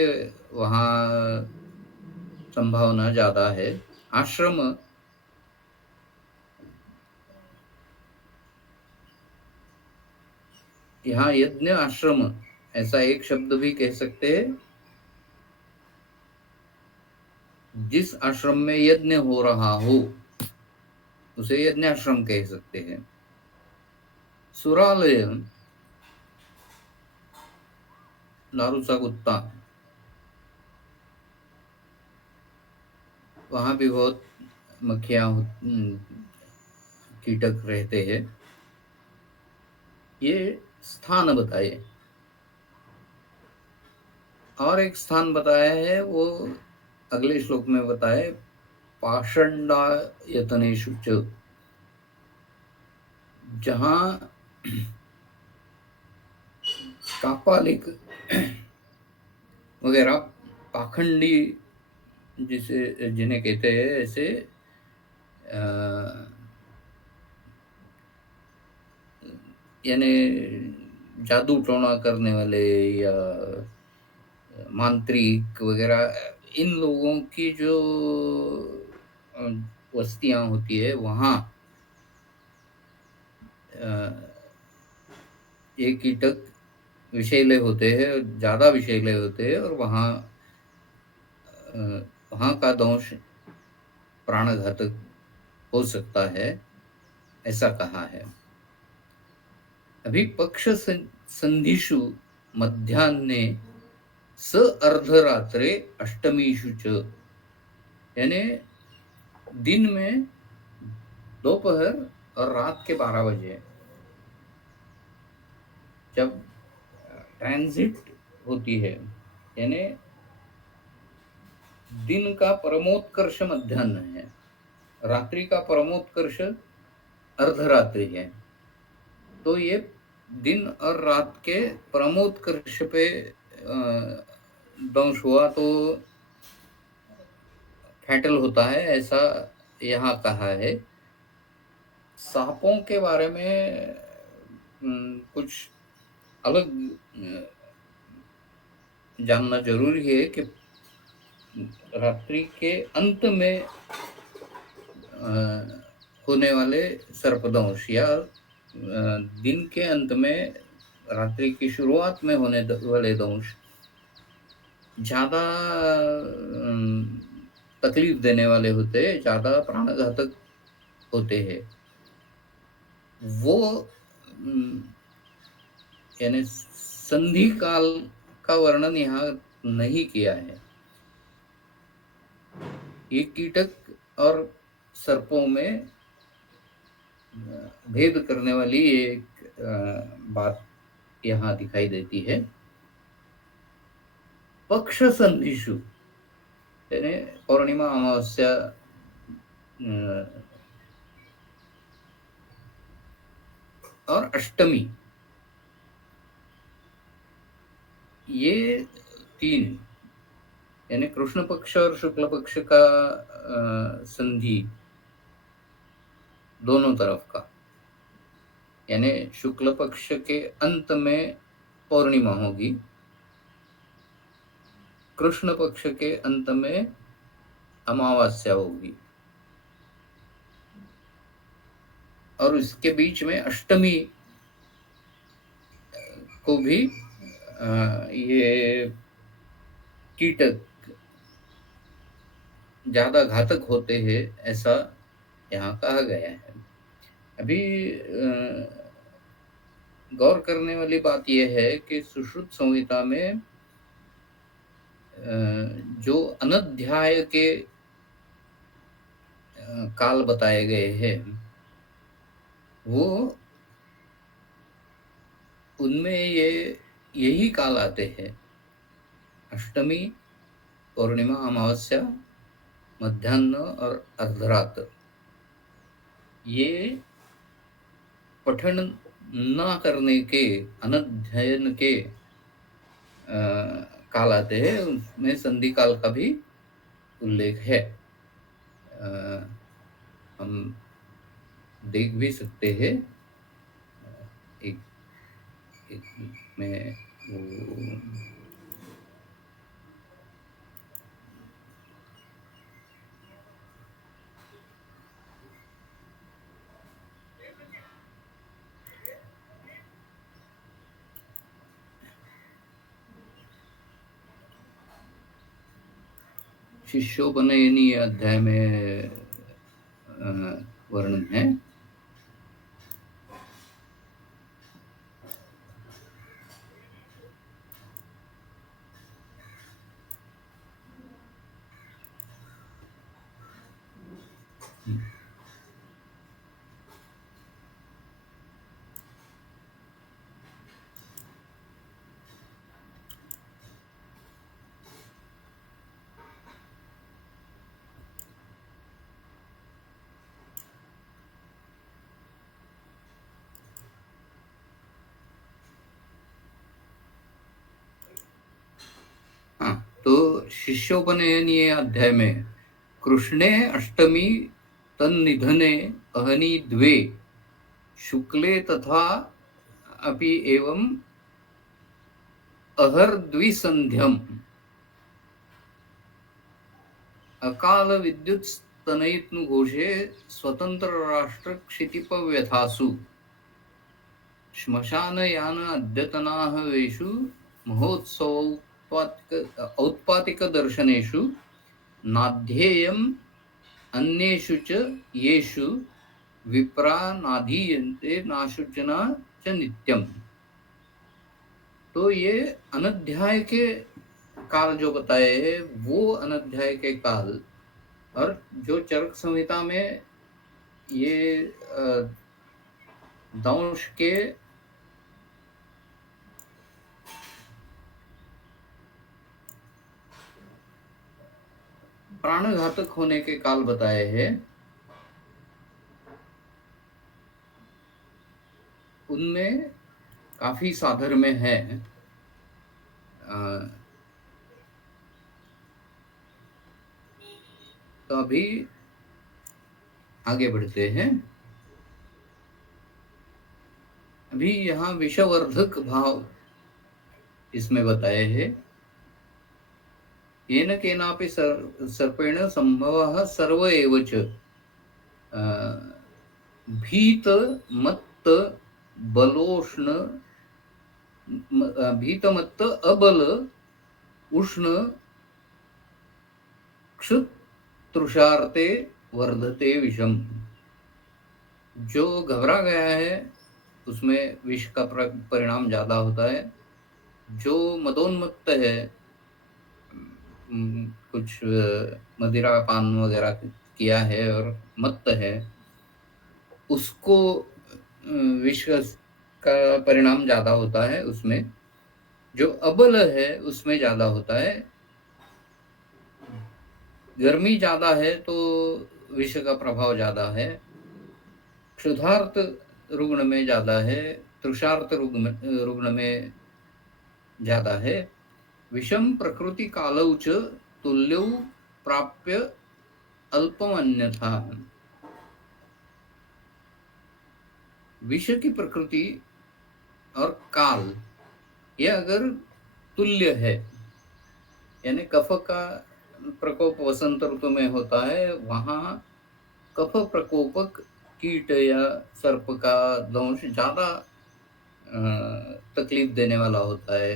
वहाँ संभावना ज्यादा है। आश्रम, यहाँ यज्ञ आश्रम ऐसा एक शब्द भी कह सकते हैं। जिस आश्रम में यज्ञ हो रहा हो उसे यज्ञ आश्रम कह सकते हैं। सुरालय, दारूचा कुत्ता, वहां भी बहुत मक्खियां कीटक रहते हैं। ये स्थान बताए, और एक स्थान बताया है, वो अगले श्लोक में बताए, पाषंडायतनेषु च, जहां कापालिक वगैरह पाखंडी जिसे जिन्हें कहते हैं, ऐसे यानी जादू टोना करने वाले या मांत्रिक वगैरह, इन लोगों की जो बस्तियां होती है वहाँ ये कीटक विषैले होते हैं, ज्यादा विषैले होते हैं, और वहाँ का दंश प्राणघातक हो सकता है, ऐसा कहा है। अभी पक्ष संधिषु मध्याह्ने स अर्धरात्रे अष्टमीषु च, यानी दिन में दोपहर और रात के 12 बजे जब ट्रांजिट होती है, यानी दिन का परमोत्कर्ष मध्याह्न है, रात्रि का परमोत्कर्ष अर्धरात्रि है। तो ये दिन और रात के परमोत्कर्ष पे दंश हुआ तो फैटल होता है, ऐसा यहाँ कहा है। सांपों के बारे में कुछ अलग जानना जरूरी है कि रात्रि के अंत में होने वाले सर्पदंश या दिन के अंत में रात्रि की शुरुआत में होने वाले दंश ज्यादा तकलीफ देने वाले होते हैं, ज्यादा प्राणघातक होते हैं। वो यानी संधि काल का वर्णन यहाँ नहीं किया है। ये कीटक और सर्पों में भेद करने वाली एक बात यहाँ दिखाई देती है। पक्ष संधिषु, यानी पौर्णिमा, अमावस्या, और अष्टमी, ये तीन, यानी कृष्ण पक्ष और शुक्ल पक्ष का संधि दोनों तरफ का, यानी शुक्ल पक्ष के अंत में पौर्णिमा होगी, कृष्ण पक्ष के अंत में अमावस्या होगी, और इसके बीच में अष्टमी को भी ये कीटक ज्यादा घातक होते हैं, ऐसा यहाँ कहा गया है। अभी गौर करने वाली बात यह है कि सुश्रुत संहिता में जो अनध्याय के काल बताए गए हैं, वो उनमें यही काल आते हैं। अष्टमी, पौर्णिमा, अमावस्या, मध्याह्न और अर्धरात्र, ये पठन न करने के, अनध्ययन के काल आते हैं, उसमें संधि काल का भी उल्लेख है। हम देख भी सकते हैं। एक एक में वो शिष्योपनयनी अध्याय में वर्णन है। हाँ, तो शिष्योपनयनीय अध्याय में कृष्णे अष्टमी तन्निधने अहनी द्वे शुक्ले तथा अपि एवं अहर्द्विसन्ध्यम् अकाल विद्युत स्तनयित्नुघोषे स्वतंत्र राष्ट्र क्षितिपव्यथासु श्मशानयान अद्यतनाः वेषु औत्पातिक दर्शनेषु नाध्येयम् अन्येषु च येषु विप्रा नाधीयन्ते नाशुचना च नित्यम्। तो ये अनध्याय के काल जो बताए हैं, वो अनध्याय के काल, और जो चरक संहिता में ये दंश के प्राणघातक होने के काल बताए हैं, उनमें काफी साधर्म्य है। तो अभी आगे बढ़ते हैं। अभी यहाँ विषवर्धक भाव इसमें बताए हैं। येन केनापि सर्पेण संभवः सर्व एव च भीत मत्त बलोष्ण भीतमत्त अबल उष्ण क्षुत तृषार्ते वर्धते विषम। जो घबरा गया है उसमें विष का परिणाम ज्यादा होता है। जो मदोन्मत्त है, कुछ मदिरा पान वगैरह किया है और मत्त है, उसको विष का परिणाम ज्यादा होता है उसमें। जो अबल है उसमें ज्यादा होता है। गर्मी ज्यादा है तो विष का प्रभाव ज्यादा है। क्षुधार्त रुग्ण में ज्यादा है, तृषार्त रुग्ण में ज्यादा है। विषम प्रकृति कालौ च तुल्यौ प्राप्य अल्पम अन्यथा। विष की प्रकृति और काल ये अगर तुल्य है, यानी कफ का प्रकोप वसंत ऋतु में होता है, वहां कफ प्रकोपक कीट या सर्प का दंश ज्यादा तकलीफ देने वाला होता है।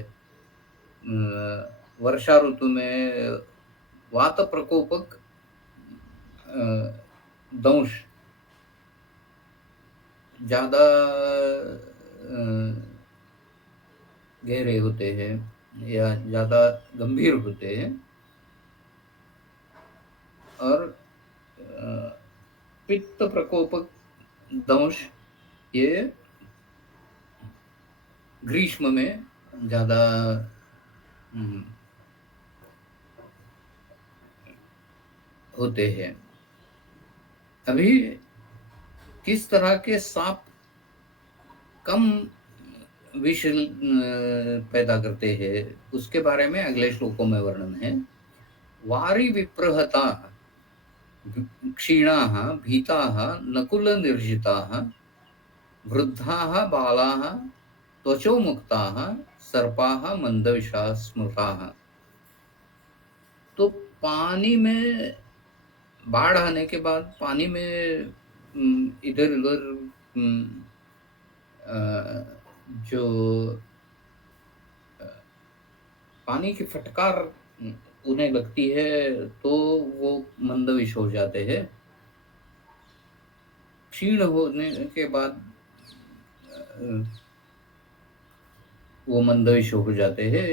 वर्षा ऋतु में वात प्रकोपक दंश ज्यादा गहरे होते हैं या ज्यादा गंभीर होते हैं। और पित्त प्रकोपक दंश ये ग्रीष्म में ज्यादा होते हैं। अभी किस तरह के सांप कम विष पैदा करते हैं उसके बारे में अगले श्लोकों में वर्णन है। वारि विप्रहता क्षीणाः भीताः नकुलनिर्जिताः वृद्धाः बालाः त्वचोमुक्ताः सर्पाः मंदविषाः स्मृताः। तो पानी में बाढ़ आने के बाद पानी में इधर उधर जो पानी की फटकार उन्हें लगती है तो वो मंदविष हो जाते हैं। क्षीण होने के बाद वो मंदविष हो जाते हैं।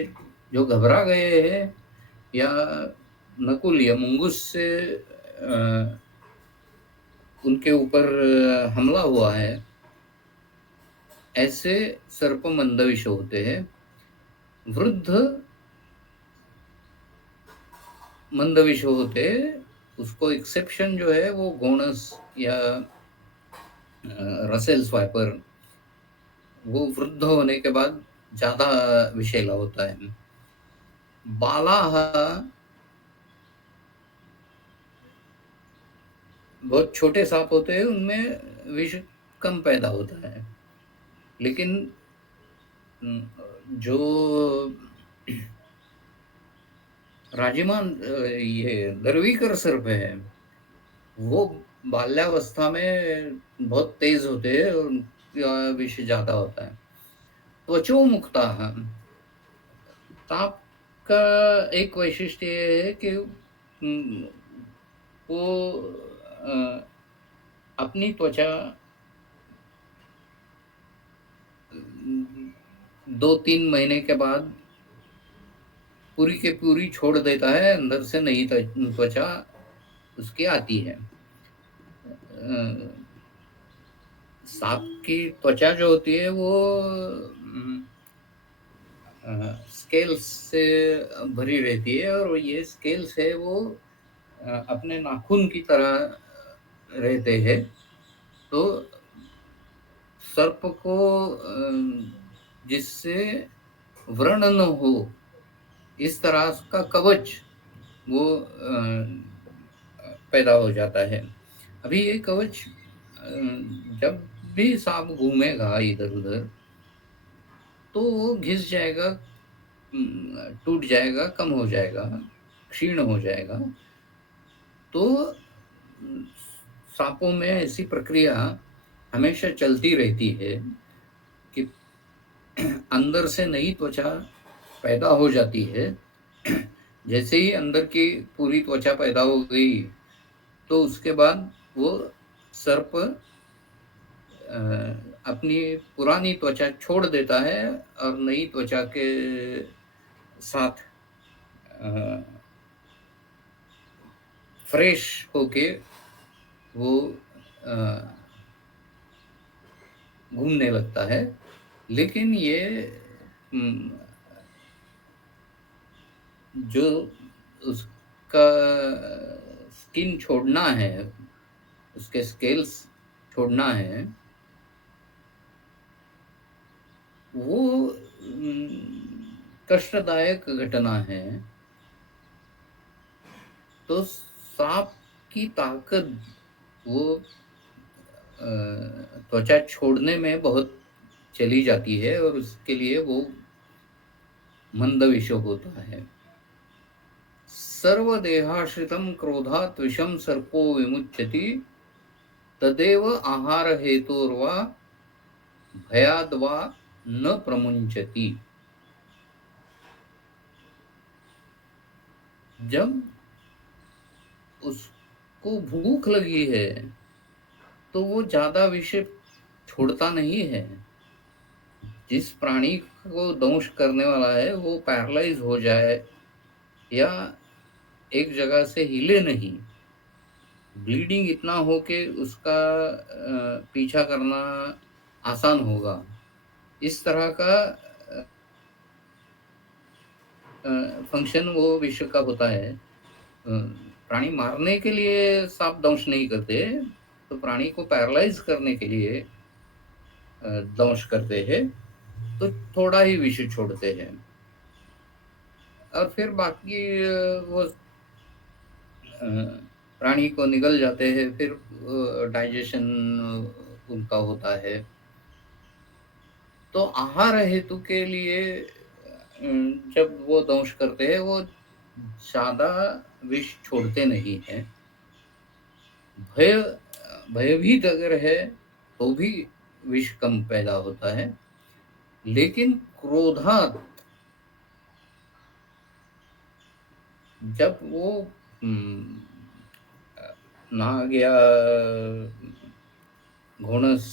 जो घबरा गए हैं या नकुल या मुंगुस से उनके ऊपर हमला हुआ है, ऐसे सर्प मंदविष होते हैं। वृद्ध मंदविष होते हैं, उसको एक्सेप्शन जो है वो गोनस या रसेल स्वाइपर, वो वृद्ध होने के बाद ज्यादा विषैला होता है। बालाः बहुत छोटे सांप होते हैं, उनमें विष कम पैदा होता है। लेकिन जो राजिमान ये दरवीकर सर्प है, वो बाल्यावस्था में बहुत तेज होते हैं और उनका विष ज्यादा होता है। त्वचो मुक्ता सांप का एक वैशिष्ट्य ये है कि वो अपनी त्वचा 2-3 महीने के बाद पूरी के पूरी छोड़ देता है, अंदर से नई त्वचा उसकी आती है। सांप की त्वचा जो होती है वो स्केल्स से भरी रहती है और ये स्केल्स है वो अपने नाखून की तरह रहते हैं। तो सर्प को जिससे व्रण न हो इस तरह का कवच वो पैदा हो जाता है। अभी ये कवच जब भी सांप घूमेगा इधर उधर तो वो घिस जाएगा, टूट जाएगा, कम हो जाएगा, क्षीण हो जाएगा। तो सांपों में ऐसी प्रक्रिया हमेशा चलती रहती है कि अंदर से नई त्वचा पैदा हो जाती है। जैसे ही अंदर की पूरी त्वचा पैदा हो गई तो उसके बाद वो सर्प अपनी पुरानी त्वचा छोड़ देता है और नई त्वचा के साथ फ्रेश होके वो घूमने लगता है। लेकिन ये जो उसका स्किन छोड़ना है, उसके स्केल्स छोड़ना है, वो कष्टदायक घटना है। तो सांप की ताकत वो त्वचा छोड़ने में बहुत चली जाती है और उसके लिए वो मंदविष होता है। सर्वदेहाश्रितं क्रोधात् विषं सर्पो विमुच्यति तदेव आहार हेतुर्वा भयाद्वा न प्रमुंचति। जब उसको भूख लगी है तो वो ज्यादा विष छोड़ता नहीं है। जिस प्राणी को दंश करने वाला है वो पैरालाइज हो जाए या एक जगह से हिले नहीं, ब्लीडिंग इतना हो कि उसका पीछा करना आसान होगा, इस तरह का फंक्शन वो विष का होता है। प्राणी मारने के लिए सांप दंश नहीं करते, तो प्राणी को पैरालाइज करने के लिए दंश करते हैं, तो थोड़ा ही विष छोड़ते हैं और फिर बाकी वो प्राणी को निगल जाते हैं, फिर डाइजेशन उनका होता है। तो आहार हेतु के लिए जब वो दंश करते हैं, वो ज्यादा विष छोड़ते नहीं हैं। भय भयभीत अगर है तो भी विष कम पैदा होता है, लेकिन क्रोधात जब वो नाग या घोणस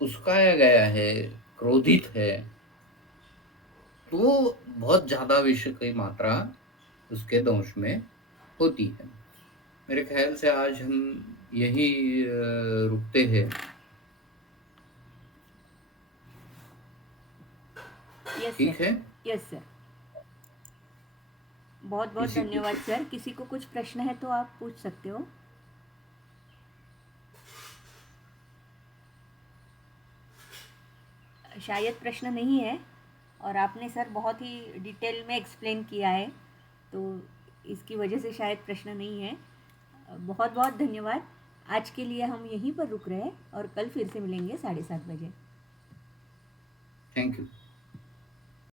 उस्काया गया है, क्रोधित है, तो बहुत ज्यादा विष की मात्रा उसके दंश में होती है। मेरे ख्याल से आज हम यही रुकते हैं। यस ठीक सर। है। Yes sir. बहुत बहुत किसी को धन्यवाद सर। किसी को कुछ प्रश्न है तो आप पूछ सकते हो। शायद प्रश्न नहीं है, और आपने सर बहुत ही डिटेल में एक्सप्लेन किया है, तो इसकी वजह से शायद प्रश्न नहीं है। बहुत बहुत धन्यवाद। आज के लिए हम यहीं पर रुक रहे हैं और कल फिर से मिलेंगे 7:30 बजे। Thank you.